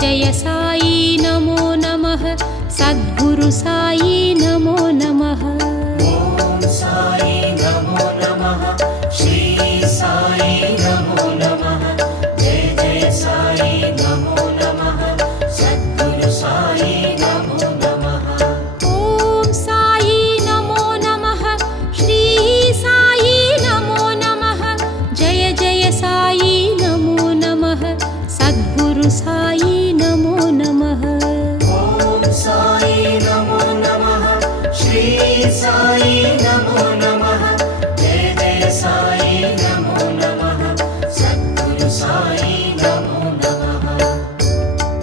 जय साई नमो नमः सद्गुरु साई नमो नमः। ओम साई नमो नमः श्री साई नमो नमः जय जय साई नमो नमः सद्गुरु साई नमो नमः। ओम साई नमो नमः श्री साई नमो नमः जय जय साई नमो नमः सद्गुरु साई नमो नमः। ओम साई नमो नमः श्री साई नमो नमः जय जय साई नमो नमः सद्गुरु साई नमो नमः।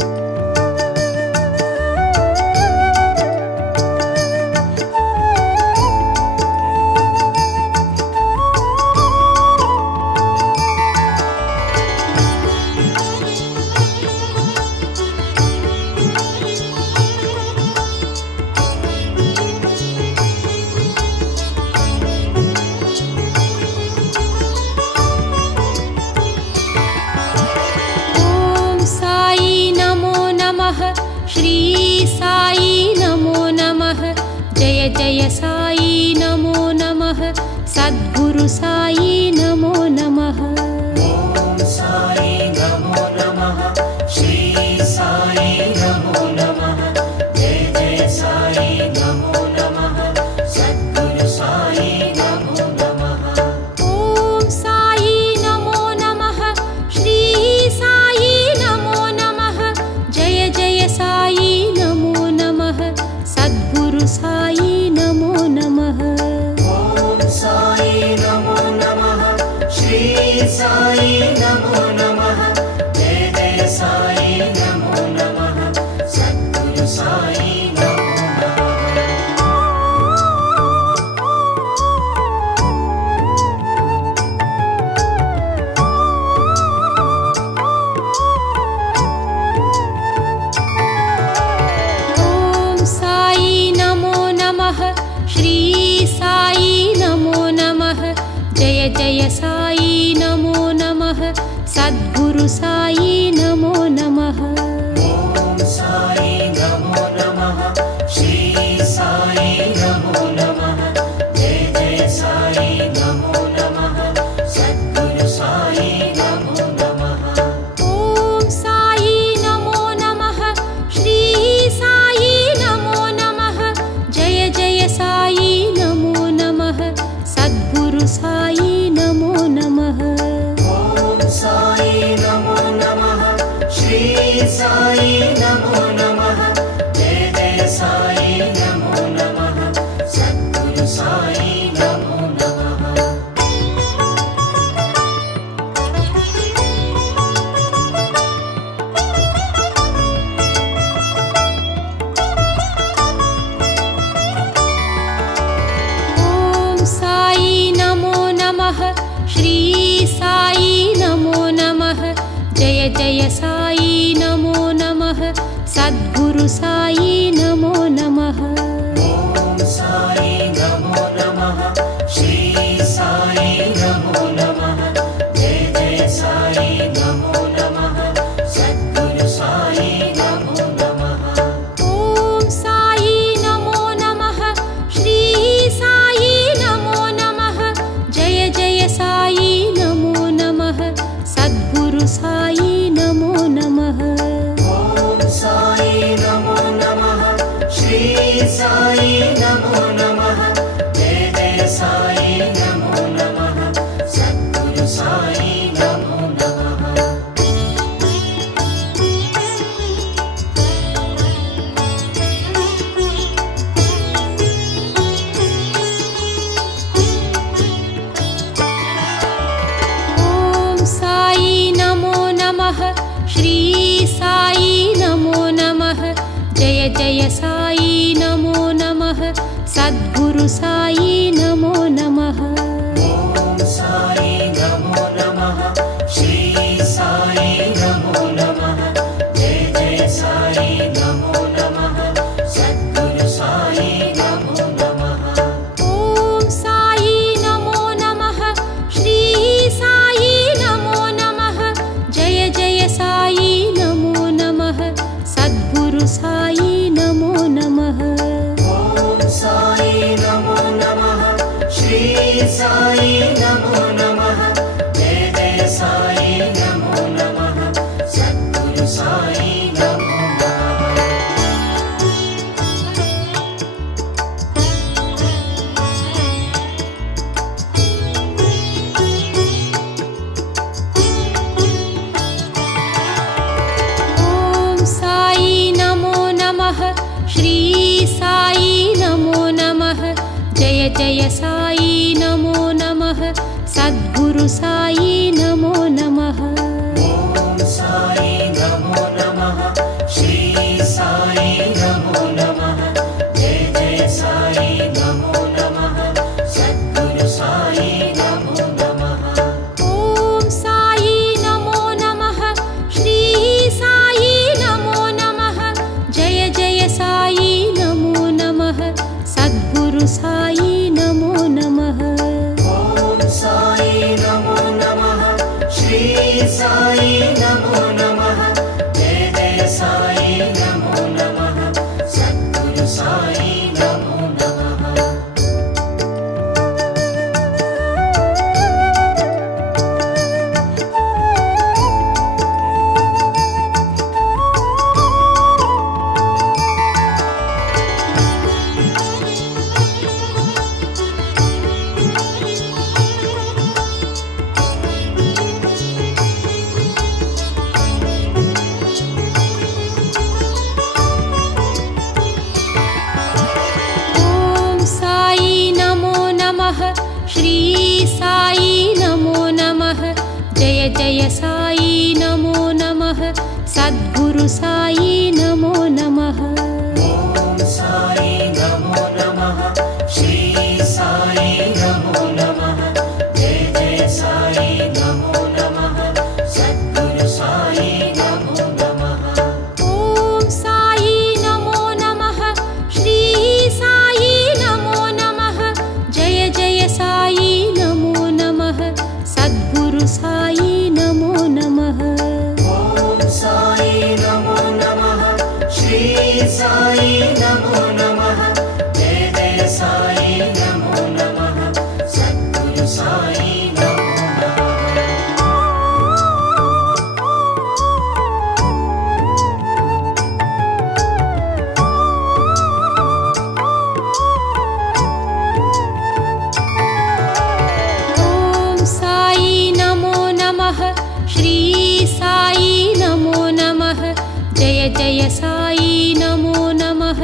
ओम साई नमो नमः श्री साई नमो नमः जय जय साई नमो नमः सद्गुरु साई नमो नमः। ओम साई नमो नमः श्री साई नमो नमः जय जय साई नमो नमः सद्गुरु साई नमो नमः। ओम साई नमो नमः श्री साई नमो नमः जय जय साई नमो नमः सद्गुरु साई नमो नमः। ओम साई नमो नमः श्री साई नमो नमः जय जय साई नमो नमः सद्गुरु साई नमो नमः। ओम साई नमो नमः श्री साई नमो नमः जय जय साई नमो नमः सद्गुरु साई नमो नमः। ओम साई नमो नमः श्री साई नमो नमः जय जय साई नमो नमः सद्गुरु साई नमो नमः। ओम साई नमो नमः श्री साई नमो नमः जय जय साई नमो नमः सद्गुरु साई नमो नमः। ओम साई नमो नमः श्री साई नमो नमः जय जय साई नमो नमः सद्गुरु साई नमो नमः। ओम साई नमो नमः श्री साई नमो नमः जय जय साई नमो नमः सद्गुरु साई नमो नमः। ओम साई नमो नमः श्री साई नमो नमः जय जय साई नमो नमः सद्गुरु साई नमो नमः। ओम साई नमो नमः श्री साई नमो नमः जय जय साई नमो नमः सद्गुरु साई नमो नमः। ओम साई नमो नमः श्री साई नमो नमः जय जय साई नमो नमः सद्गुरु साई नमो नमः। ओम साई नमो नमः श्री साई नमो नमः जय जय साई नमो नमः सद्गुरु साई नमो नमः। ओम साई नमो नमः श्री साई नमो नमः जय जय साई नमो नमः सद्गुरु साई नमो नमः। ओम साई नमो नमः श्री साई नमो नमः जय जय साई नमो नमः नमो नमः जय जय साई नमो नमः सद्गुरु साई नमो नमः ॐ साई नमो नमः श्री साई नमो नमः जय जय साई नमो नमः सद्गुरु साई नमो नमः ॐ साई नमो नमः श्री साई नमो नमः जय जय साई नमो नमः सद्गुरु साई नमो नमः ॐ साई नमो नमः श्री साई नमो नमः जय जय साई नमो नमः सद्गुरु साई नमो नमः ॐ साई नमो नमः श्री साई नमो नमः जय जय साई नमो नमः सद्गुरु साई नमो नमः ॐ साई नमो नमः श्री साई नमो नमः जय जय साई नमो नमः सद्गुरु साई नमो नमः ॐ साई नमो नमः श्री साई नमो नमः जय जय साई नमो नमः सद्गुरु साई नमो नमः ॐ साई नमो नमः श्री साई नमो नमः जय जय साई नमो नमः सद्गुरु साई नमो नमः ॐ साई नमो नमः श्री साई नमो नमः जय जय साई नमो नमः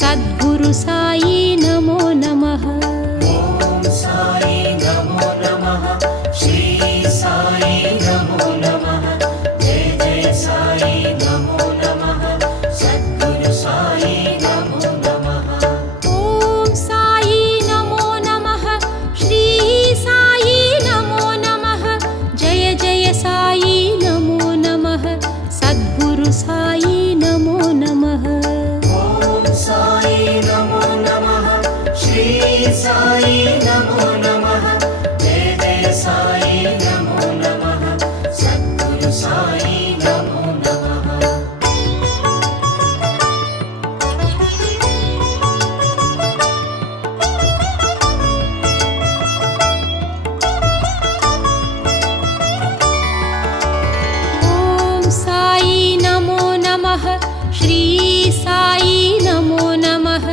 सद्गुरु साई नमो नमः ॐ साई नमो नमः श्री साई नमो नमः जय जय साई नमो नमः सद्गुरु साई नमो नमः ॐ साई नमो नमः श्री साई नमो नमः जय जय साई नमो नमः सद्गुरु साई नमो नमः ॐ साई नमो नमः श्री साई नमो नमः जय जय साई नमो नमः सद्गुरु साई नमो नमः ॐ साई नमो नमः श्री साई नमो नमः जय जय साई नमो नमः सद्गुरु साई नमो नमः ॐ साई नमो नमः श्री साई नमो नमः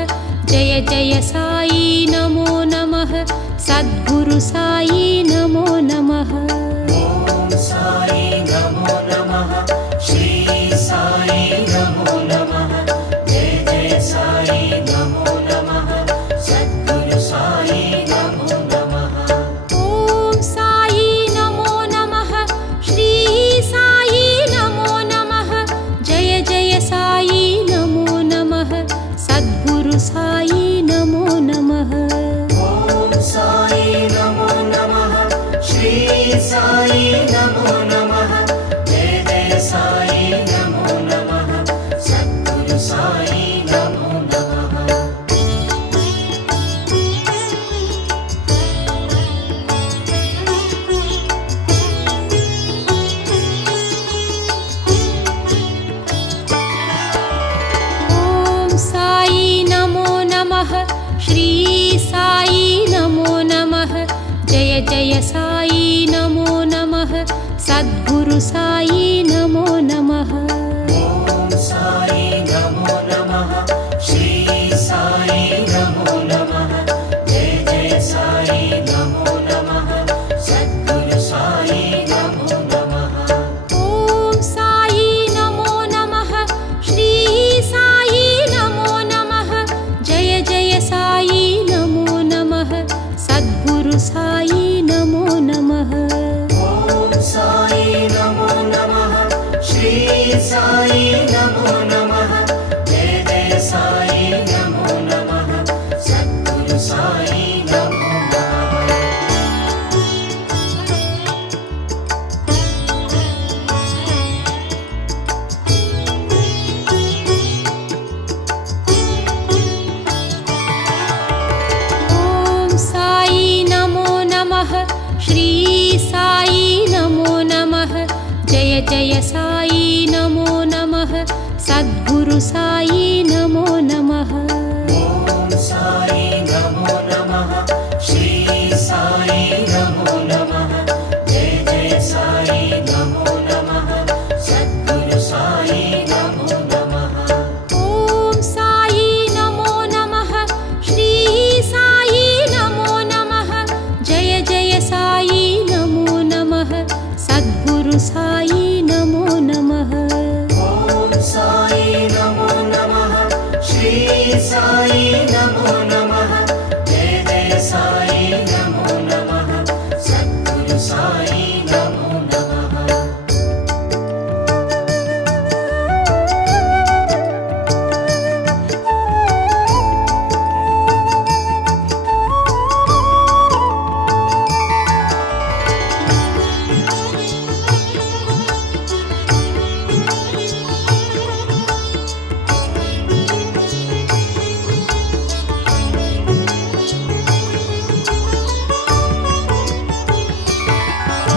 जय जय साई नमो नमः सद्गुरु साई नमो नमः ॐ साई नमो नमः श्री साई नमो नमः जय जय साई नमो नमः सद्गुरु साई नमो नमः ॐ साई नमो नमः श्री साई नमो नमः जय जय साई नमो नमः सद्गुरु साई नमो नमः ॐ साई नमो नमः श्री साई नमो नमः जय जय साई नमो नमः सद्गुरु साई नमो नमः ॐ साई नमो नमः श्री साई नमो नमः जय जय साई नमो नमः सद्गुरु साई नमो नमः ॐ साई नमो नमः श्री साई नमो नमः जय जय साई नमो नमः सद्गुरु साई नमो नमः ॐ साई नमो नमः श्री साई नमो नमः जय जय साई नमो नमः सद्गुरु साई नमो नमः ॐ साई नमो नमः श्री साई नमो नमः जय जय साई नमो नमः सद्गुरु साई नमो नमः ॐ साई नमो नमः श्री साई नमो नमः जय जय साई नमो नमः सद्गुरु साई नमो नमः ॐ साई नमो नमः श्री साई नमो नमः जय जय साई नमो नमः सद्गुरु साई नमो नमः ॐ साई नमो नमः श्री साई नमो नमः जय जय साई नमो नमः सद्गुरु साई नमो नमः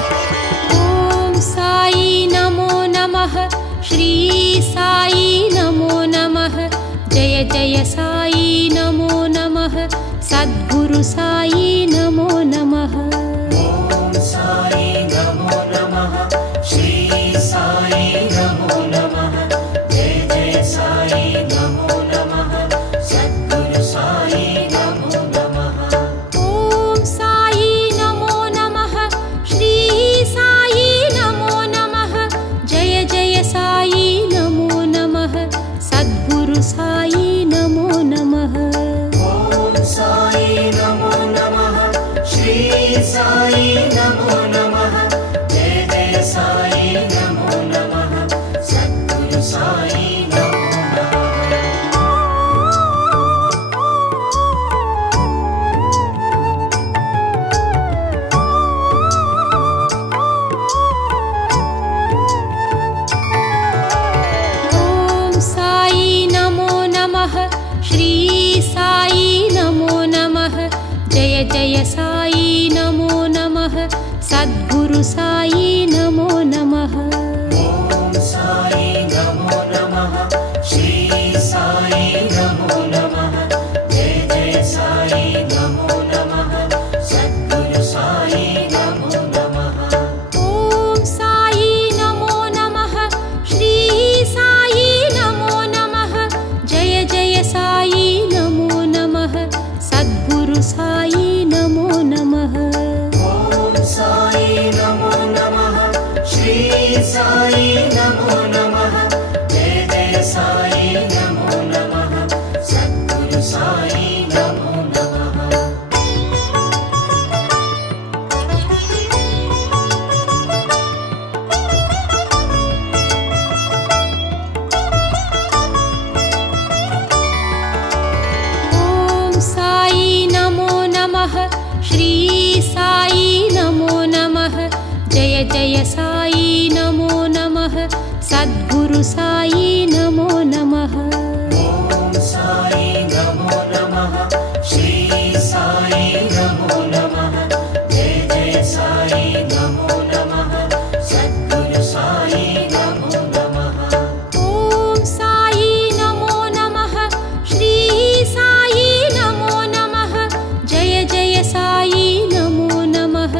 ॐ साई नमो नमः श्री साई नमो नमः जय जय साई नमो नमः सद्गुरु साई नमो नमः ॐ साई नमो नमः श्री साई नमो नमः जय जय साई नमो नमः सद्गुरु साई नमो नमः ॐ साई नमो नमः श्री साई नमो नमः जय जय साई नमो नमः सद्गुरु साई नमो नमः ॐ साई नमो नमः श्री साई नमो नमः जय जय साई नमो नमः सद्गुरु साई नमो नमः ॐ साई नमो नमः श्री साई नमो नमः जय जय साई नमो नमः सद्गुरु साई नमो नमः ॐ साई नमो नमः श्री साई नमो नमः जय जय साई नमो नमः सद्गुरु साई नमो नमः ॐ साई नमो नमः श्री साई नमो नमः जय जय साई नमो नमः सद्गुरु साई नमो नमः ॐ साई नमो नमः श्री साई नमो नमः जय जय साई नमो नमः सद्गुरु साई नमो नमः ॐ साई नमो नमः श्री साई नमो नमः जय जय साई नमो नमः सद्गुरु साई नमो नमः ॐ साई नमो नमः श्री साई नमो नमः जय जय साई नमो नमः सद्गुरु साई नमो नमः ॐ साई नमो नमः श्री साई नमो नमः जय जय साई नमो नमः सद्गुरु साई नमो नमः ॐ साई नमो नमः श्री साई नमो नमः जय जय साई नमो नमः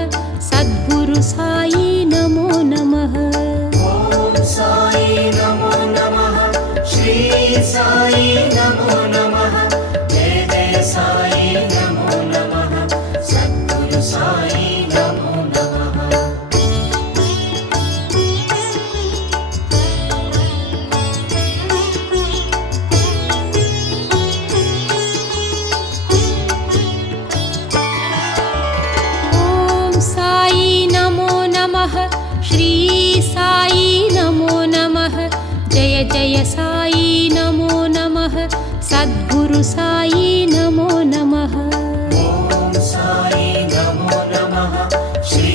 श्री साई नमो नमः जय जय साई नमो नमः सद्गुरु साई नमो नमः ॐ साई नमो नमः श्री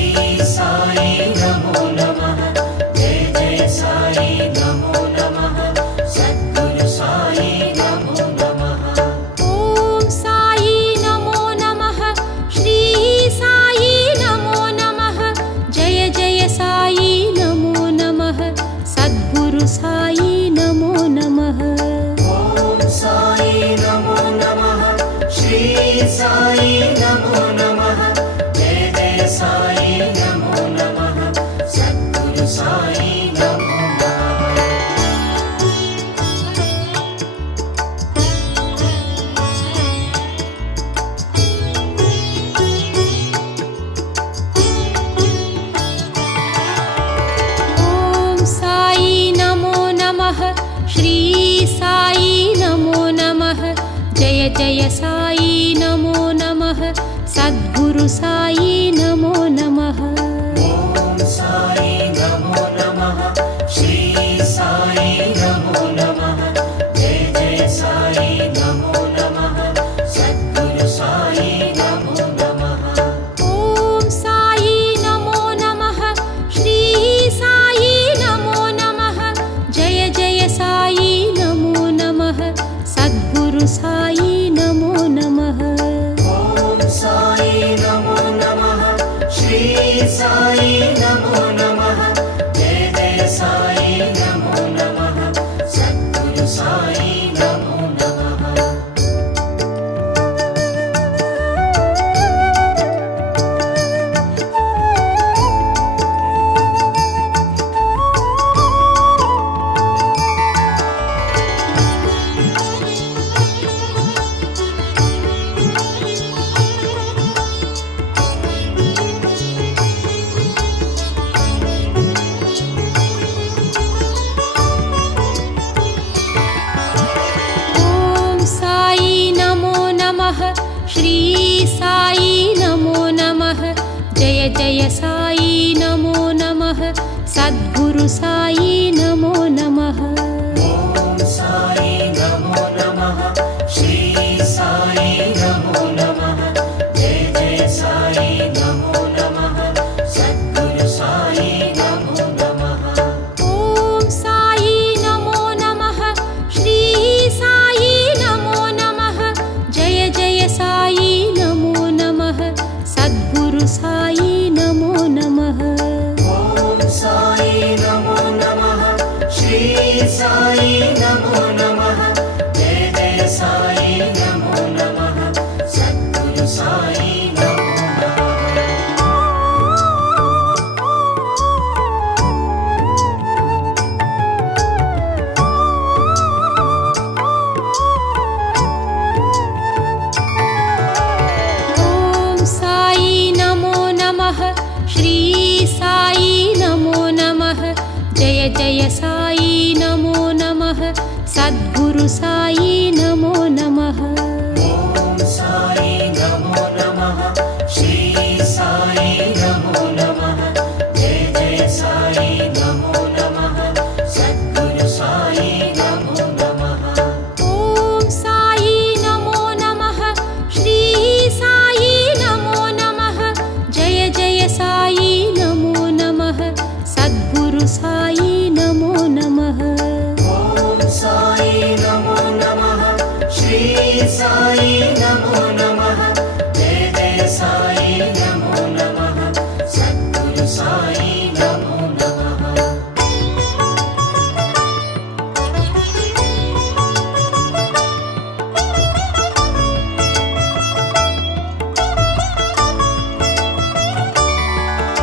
साई नमो नमः जय जय साई नमो नमः सद्गुरु साई नमो नमः ॐ साई नमो नमः श्री साई नमो नमः जय जय साई नमो नमः सद्गुरु साई नमो नमः ॐ साई नमो नमः श्री साई नमो नमः जय जय साई नमो नमः सद्गुरु साई नमो नमः ॐ साई नमो नमः श्री साई नमो नमः जय जय साई नमो नमः सद्गुरु साई नमो नमः ॐ साई नमो नमः श्री साई नमो नमः जय जय साई नमो नमः सद्गुरु साई नमो नमः ॐ साई नमो नमः श्री साई नमो नमः जय जय साई नमो नमः सद्गुरु साई नमो नमः ॐ साई नमो नमः श्री साई नमो नमः जय जय साई नमो नमः सद्गुरु साई नमो नमः ॐ साई नमो नमः श्री साई नमो नमः जय जय साई नमो नमः सद्गुरु साई नमो नमः ॐ साई नमो नमः श्री साई नमो नमः जय जय साई नमो नमः सद्गुरु साई नमो नमः ॐ साई नमो नमः श्री साई नमो नमः जय जय साई नमो नमः सद्गुरु साई नमो नमः ॐ साई नमो नमः श्री साई नमो नमः जय जय साई नमो नमः सद्गुरु साई नमो नमः ॐ साई नमो नमः श्री साई नमो नमः जय जय साई नमो नमः सद्गुरु साई नमो नमः ॐ साई नमो नमः श्री साई नमो नमः जय जय साई नमो नमः सद्गुरु साई नमो नमः ॐ साई नमो नमः श्री साई नमो नमः जय जय साई नमो नमः सद्गुरु साई नमो नमः ॐ साई नमो नमः श्री साई नमो नमः जय जय साई नमो नमः सद्गुरु साई नमो नमः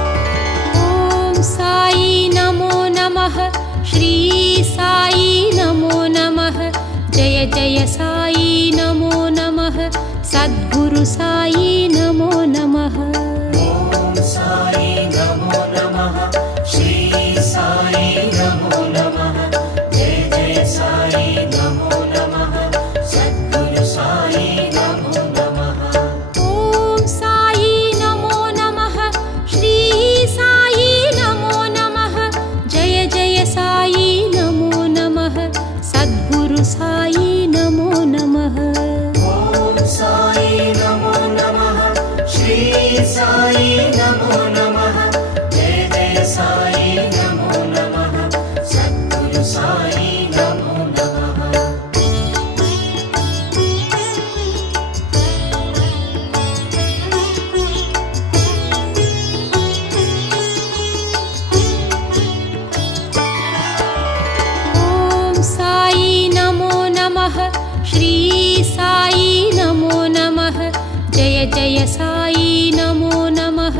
ॐ साई नमो नमः श्री साई नमो नमः जय जय साई नमो नमः सद्गुरु साई नमो नमः ॐ साई नमो नमः श्री साई नमो नमः जय जय साई नमो नमः सद्गुरु साई नमो नमः ॐ साई नमो नमः श्री साई नमो नमः जय साई नमो नमः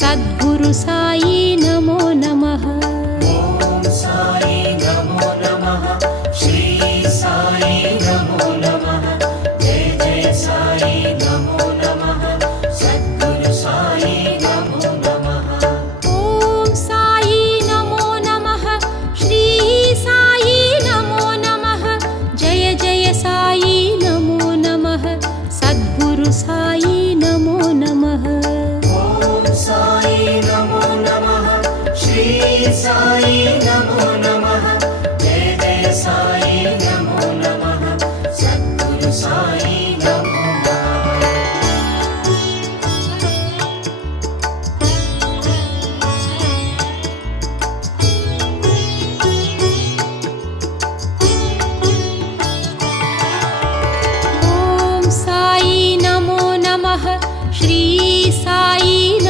सद्गुरु साई नमो नमः ॐ साई नमो नमः श्री साई नमो नमः जय जय साई नमो नमः सद्गुरु साई नमो नमः ॐ साई नमो नमः श्री साई नमो नमः जय जय साई नमो नमः सद्गुरु साई नमो नमः ॐ साई नमो नमः श्री साई नमो नमः जय जय साई नमो नमः सद्गुरु साई नमो नमः ॐ साई नमो नमः श्री साई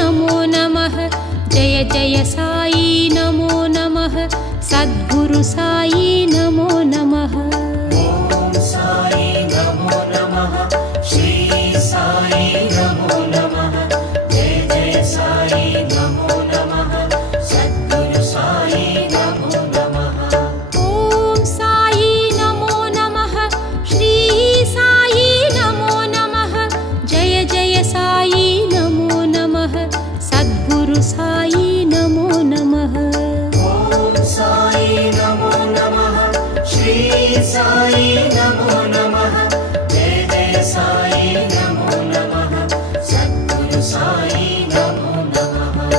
नमो नमः जय जय साई नमो नमः सद्गुरु साई नमो नमः ॐ साई नमो नमः श्री साई नमो नमः जय जय साई नमो नमः सद्गुरु साई नमो नमः ॐ साई नमो नमः श्री साई नमो नमः जय जय साई नमो नमः सद्गुरु साई नमो नमः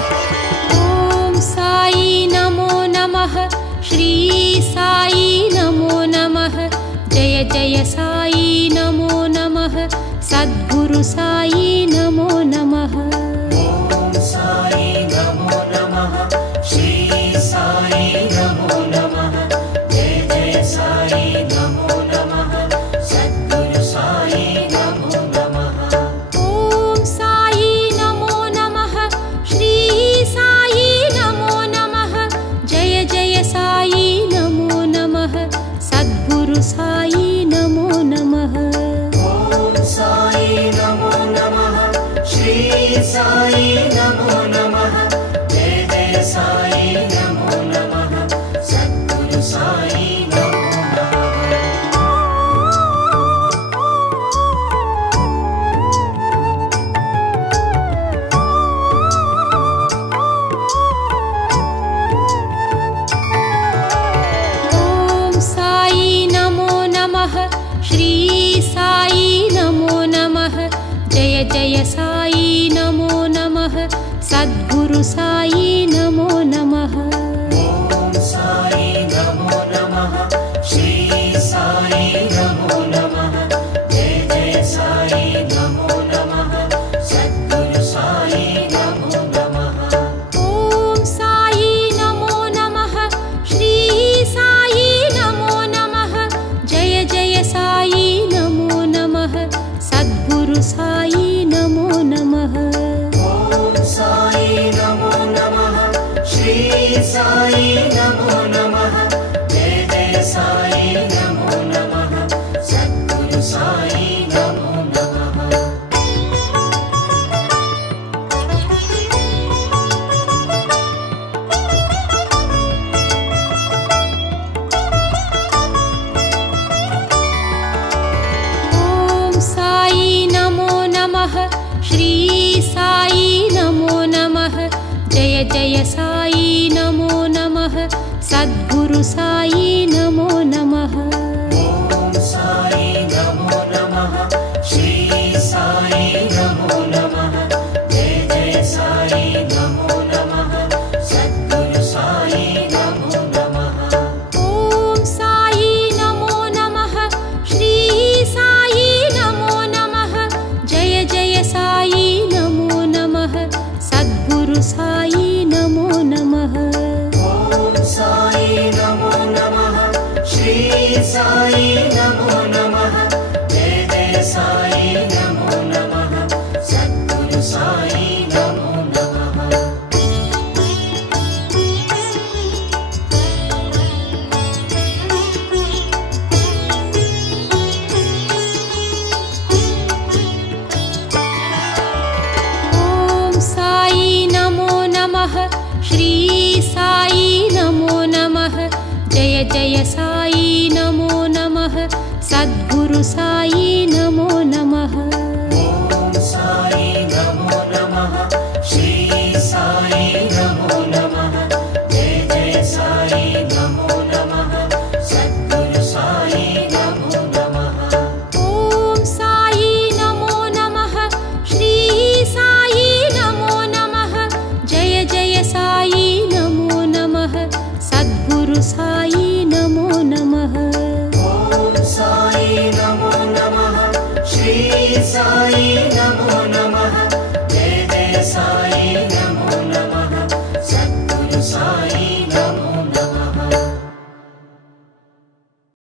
ॐ साई नमो नमः श्री साई नमो नमः जय जय साई नमो नमः सद्गुरु साई नमो नमः ॐ साई नमो नमः श्री साई नमो नमः जय जय साई नमो नमः सद्गुरु साई नमो नमः ॐ साई नमो नमः श्री साई नमो नमः जय जय साई नमो नमः सद्गुरु साई नमो नमः ॐ साई नमो नमः श्री साई नमो नमः जय जय साई नमो नमः सद्गुरु साई नमो नमः ॐ साई नमो नमः श्री साई नमो नमः जय जय साई नमो नमः सद्गुरु साई नमो नमः ॐ साई नमो नमः श्री साई नमो नमः जय जय साई नमो नमः सद्गुरु साई नमो नमः ॐ साई नमो नमः श्री साई नमो नमः जय जय साई नमो नमः सद्गुरु साई नमो नमः ॐ साई नमो नमः श्री साई नमो नमः जय जय साई नमो नमः सद्गुरु साई नमो नमः ॐ साई नमो नमः श्री साई नमो नमः जय जय साई नमो नमः सद्गुरु साई नमो नमः ॐ साई नमो नमः श्री साई नमो नमः जय जय साई नमो नमः सद्गुरु साई नमो नमः ॐ साई नमो नमः श्री साई नमो नमः जय जय साई नमो नमः सद्गुरु साई नमो नमः ॐ साई नमो नमः श्री साई नमो नमः जय जय साई नमो नमः जय जय साई नमो नमः सद्गुरु साई नमो नमः।